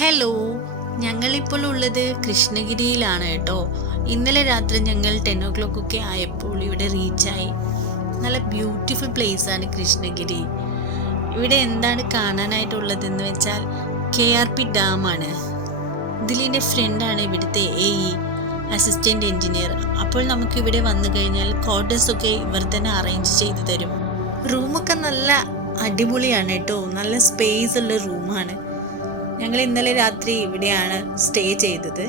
Hello, ഞങ്ങളിപ്പോൾ ഉള്ളത് കൃഷ്ണഗിരിയിലാണ് കേട്ടോ. ഇന്നലെ രാത്രി ഞങ്ങൾ 10 o'clock ആയപ്പോൾ ഇവിടെ റീച്ചായി. നല്ല ബ്യൂട്ടിഫുൾ പ്ലേസ് ആണ് കൃഷ്ണഗിരി. ഇവിടെ എന്താണ് കാണാനായിട്ടുള്ളതെന്ന് വെച്ചാൽ KRP ഡാമാണ്. ഇതിലിൻ്റെ ഫ്രണ്ടാണ് ഇവിടുത്തെ AE, അസിസ്റ്റൻ്റ് എൻജിനീയർ. അപ്പോൾ നമുക്ക് ഇവിടെ വന്നു കഴിഞ്ഞാൽ ക്വാർട്ടേഴ്സൊക്കെ ഇവർ തന്നെ അറേഞ്ച് ചെയ്തു തരും. റൂമൊക്കെ നല്ല അടിപൊളിയാണ് കേട്ടോ. നല്ല സ്പേസ് ഉള്ള റൂമാണ്. ഞങ്ങൾ ഇന്നലെ രാത്രി ഇവിടെയാണ് സ്റ്റേ ചെയ്തത്.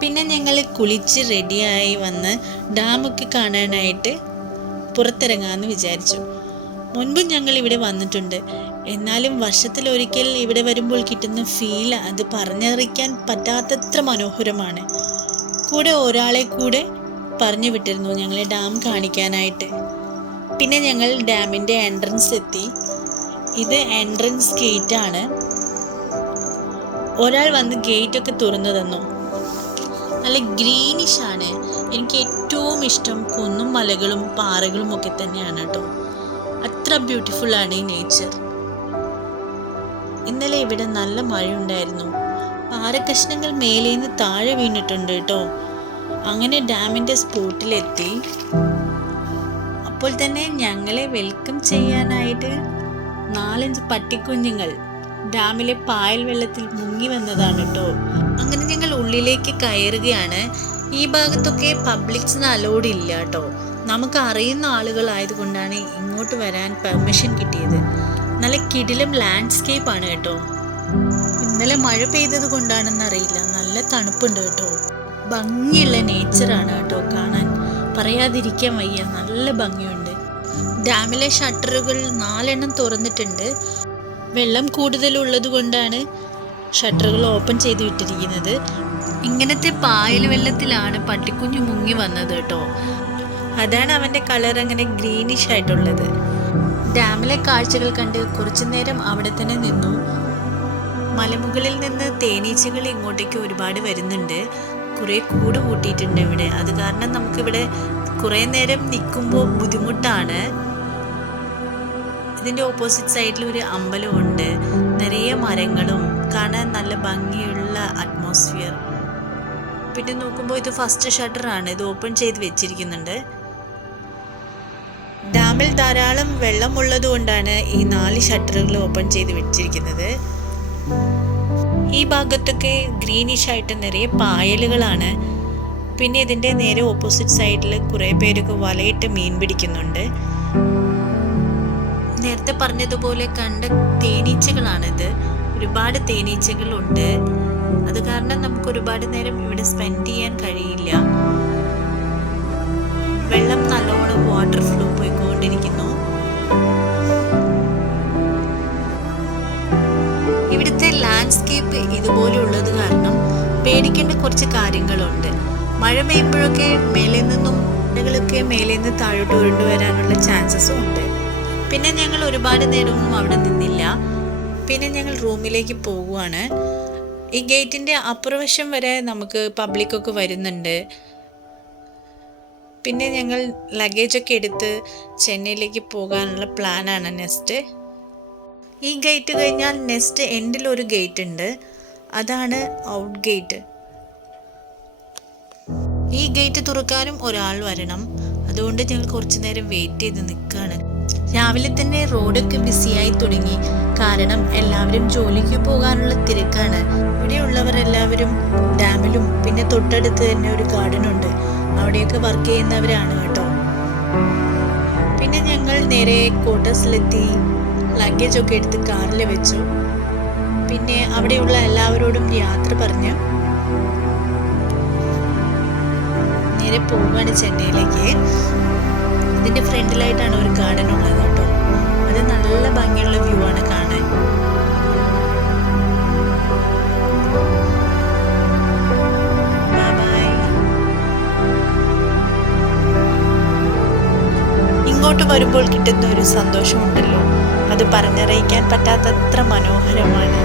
പിന്നെ ഞങ്ങൾ കുളിച്ച് റെഡിയായി വന്ന് ഡാമൊക്കെ കാണാനായിട്ട് പുറത്തിറങ്ങാമെന്ന് വിചാരിച്ചു. മുൻപും ഞങ്ങൾ ഇവിടെ വന്നിട്ടുണ്ട്. എന്നാലും വർഷത്തിലൊരിക്കൽ ഇവിടെ വരുമ്പോൾ കിട്ടുന്ന ഫീൽ അത് പറഞ്ഞറിയിക്കാൻ പറ്റാത്തത്ര മനോഹരമാണ്. കൂടെ ഒരാളെ കൂടെ പറഞ്ഞു വിട്ടിരുന്നു ഞങ്ങളെ ഡാം കാണിക്കാനായിട്ട്. പിന്നെ ഞങ്ങൾ ഡാമിൻ്റെ എൻട്രൻസ് എത്തി. ഇത് എൻട്രൻസ് ഗേറ്റ് ആണ്. ഒരാൾ വന്ന് ഗേറ്റൊക്കെ തുറന്നു തന്നു. നല്ല ഗ്രീനിഷ് ആണ്. എനിക്ക് ഏറ്റവും ഇഷ്ടം കുന്നും മലകളും പാറകളും ഒക്കെ തന്നെയാണ് കേട്ടോ. അത്ര ബ്യൂട്ടിഫുൾ ആണ് ഈ നേച്ചർ. ഇന്നലെ ഇവിടെ നല്ല മഴയുണ്ടായിരുന്നു. പാറക്കഷ്ണങ്ങൾ മേലേന്ന് താഴെ വീണിട്ടുണ്ട് കേട്ടോ. അങ്ങനെ ഡാമിൻ്റെ സ്പോട്ടിലെത്തി. അപ്പോൾ തന്നെ ഞങ്ങളെ വെൽക്കം ചെയ്യാനായിട്ട് 4-5 പട്ടിക്കുഞ്ഞുങ്ങൾ ഡാമിലെ പായൽ വെള്ളത്തിൽ മുങ്ങി വന്നതാണ് കേട്ടോ. അങ്ങനെ ഞങ്ങൾ ഉള്ളിലേക്ക് കയറുകയാണ്. ഈ ഭാഗത്തൊക്കെ പബ്ലിക്സിന് അലോഡ് ഇല്ല കേട്ടോ. നമുക്ക് അറിയുന്ന ആളുകളായതുകൊണ്ടാണ് ഇങ്ങോട്ട് വരാൻ പെർമിഷൻ കിട്ടിയത്. നല്ല കിടിലം ലാൻഡ്സ്കേപ്പ് ആണ് കേട്ടോ. ഇന്നലെ മഴ പെയ്തത് കൊണ്ടാണെന്നറിയില്ല, നല്ല തണുപ്പുണ്ട് കേട്ടോ. ഭംഗിയുള്ള നേച്ചറാണ് കേട്ടോ കാണാൻ. പറയാതിരിക്കാൻ വയ്യ, നല്ല ഭംഗിയുണ്ട്. ഡാമിലെ ഷട്ടറുകൾ 4 തുറന്നിട്ടുണ്ട്. വെള്ളം കൂടുതലുള്ളത് കൊണ്ടാണ് ഷട്ടറുകൾ ഓപ്പൺ ചെയ്ത് വിട്ടിരിക്കുന്നത്. ഇങ്ങനത്തെ പായൽ വെള്ളത്തിലാണ് പട്ടിക്കുഞ്ഞു മുങ്ങി വന്നത് കേട്ടോ. അതാണ് അവൻ്റെ കളർ അങ്ങനെ ഗ്രീനിഷ് ആയിട്ടുള്ളത്. ഡാമിലെ കാഴ്ചകൾ കണ്ട് കുറച്ചു നേരം അവിടെ തന്നെ നിന്നു. മലമുകളിൽ നിന്ന് തേനീച്ചകൾ ഇങ്ങോട്ടേക്ക് ഒരുപാട് വരുന്നുണ്ട്. കുറേ കൂട് കൂട്ടിയിട്ടുണ്ട് ഇവിടെ. അത് കാരണം നമുക്കിവിടെ കുറേ നേരം നിൽക്കുമ്പോൾ ബുദ്ധിമുട്ടാണ്. ഇതിൻ്റെ ഓപ്പോസിറ്റ് സൈഡിൽ ഒരു അമ്പലമുണ്ട്. നിറയെ മരങ്ങളും കാണാൻ നല്ല ഭംഗിയുള്ള അറ്റ്മോസ്ഫിയർ. പിന്നെ നോക്കുമ്പോൾ ഇത് ഫസ്റ്റ് ഷട്ടറാണ്. ഇത് ഓപ്പൺ ചെയ്ത് വെച്ചിരിക്കുന്നുണ്ട്. ഡാമിൽ ധാരാളം വെള്ളമുള്ളത് കൊണ്ടാണ് ഈ 4 ഷട്ടറുകൾ ഓപ്പൺ ചെയ്ത് വെച്ചിരിക്കുന്നത്. ഈ ഭാഗത്തൊക്കെ ഗ്രീനിഷ് ആയിട്ട് നിറയെ പായലുകളാണ്. പിന്നെ ഇതിൻ്റെ നേരെ ഓപ്പോസിറ്റ് സൈഡിൽ കുറേ പേരൊക്കെ വലയിട്ട് മീൻ പിടിക്കുന്നുണ്ട്. നേരത്തെ പറഞ്ഞതുപോലെ കണ്ട തേനീച്ചകളാണിത്. ഒരുപാട് തേനീച്ചകളുണ്ട്. അത് കാരണം നമുക്ക് ഒരുപാട് നേരം ഇവിടെ സ്പെൻഡ് ചെയ്യാൻ കഴിയില്ല. വെള്ളം നല്ലോണം വാട്ടർ ഫ്ലോ പോയിക്കൊണ്ടിരിക്കുന്നു. ഇവിടുത്തെ ലാൻഡ്സ്കേപ്പ് ഇതുപോലെ ഉള്ളത് കാരണം പേടിക്കേണ്ട കുറച്ച് കാര്യങ്ങളുണ്ട്. മഴ പെയ്യുമ്പോഴൊക്കെ മേലെ നിന്നും മഴകളൊക്കെ മേലെ നിന്ന് താഴോട്ട് ഉരുണ്ടു വരാനുള്ള ചാൻസസും ഉണ്ട്. പിന്നെ ഞങ്ങൾ ഒരുപാട് നേരമൊന്നും അവിടെ നിന്നില്ല. പിന്നെ ഞങ്ങൾ റൂമിലേക്ക് പോകുവാണ്. ഈ ഗേറ്റിൻ്റെ അപ്പുറവശം വരെ നമുക്ക് പബ്ലിക്കൊക്കെ വരുന്നുണ്ട്. പിന്നെ ഞങ്ങൾ ലഗേജൊക്കെ എടുത്ത് ചെന്നൈയിലേക്ക് പോകാനുള്ള പ്ലാനാണ് നെക്സ്റ്റ്. ഈ ഗേറ്റ് കഴിഞ്ഞാൽ നെക്സ്റ്റ് എൻഡിൽ ഒരു ഗേറ്റ് ഉണ്ട്. അതാണ് ഔട്ട് ഗേറ്റ്. ഈ ഗേറ്റ് തുറക്കാനും ഒരാൾ വരണം. അതുകൊണ്ട് ഞങ്ങൾ കുറച്ചു നേരം വെയിറ്റ് ചെയ്ത് നിൽക്കുകയാണ്. രാവിലെ തന്നെ റോഡൊക്കെ ബിസിയായി തുടങ്ങി. കാരണം എല്ലാവരും ജോലിക്ക് പോകാനുള്ള തിരക്കാണ്. ഇവിടെയുള്ളവരെല്ലാവരും ഡാമിലും പിന്നെ തൊട്ടടുത്ത് തന്നെ ഒരു ഗാർഡനുണ്ട്. അവിടെയൊക്കെ വർക്ക് ചെയ്യുന്നവരാണ് കേട്ടോ. പിന്നെ ഞങ്ങൾ നേരെ ക്വാർട്ടേഴ്സിലെത്തി. ലഗേജൊക്കെ എടുത്ത് കാറിൽ വെച്ചു. പിന്നെ അവിടെയുള്ള എല്ലാവരോടും യാത്ര പറഞ്ഞ് നേരെ പോവുകയാണ് ചെന്നൈയിലേക്ക്. ഇതിൻ്റെ ഫ്രണ്ടിലായിട്ടാണ് ഒരു ഗാർഡൻ ഉള്ളത് കേട്ടോ. അത് നല്ല ഭംഗിയുള്ള വ്യൂ ആണ് കാണാൻ. ഇങ്ങോട്ട് വരുമ്പോൾ കിട്ടുന്ന ഒരു സന്തോഷമുണ്ടല്ലോ, അത് പറഞ്ഞറിയിക്കാൻ പറ്റാത്തത്ര മനോഹരമാണ്.